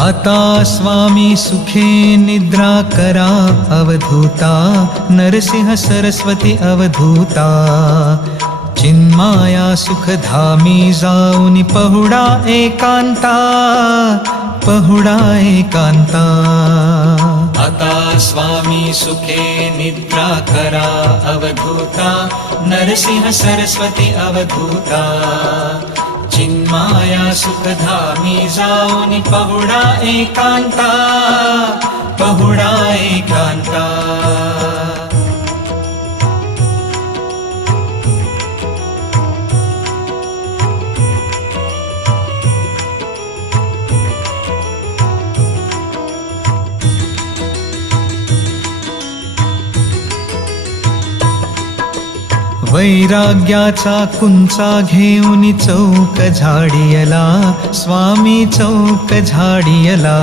आता स्वामी सुखे निद्रा करा अवधूता, नरसिंह सरस्वती अवधूता. चिन्माया सुखधामी जाऊनी पहुडा एकांता, पहुडा एकांता. आता स्वामी सुखे निद्रा करा अवधूता, नरसिंह सरस्वती अवधूता. चिन्माया सुखधामी जाऊनी पहुडा एकांता, पहुडा एकांता. वैराग्याचा कुंचा घेऊन चौक झाडियला, स्वामी चौक झाडियला.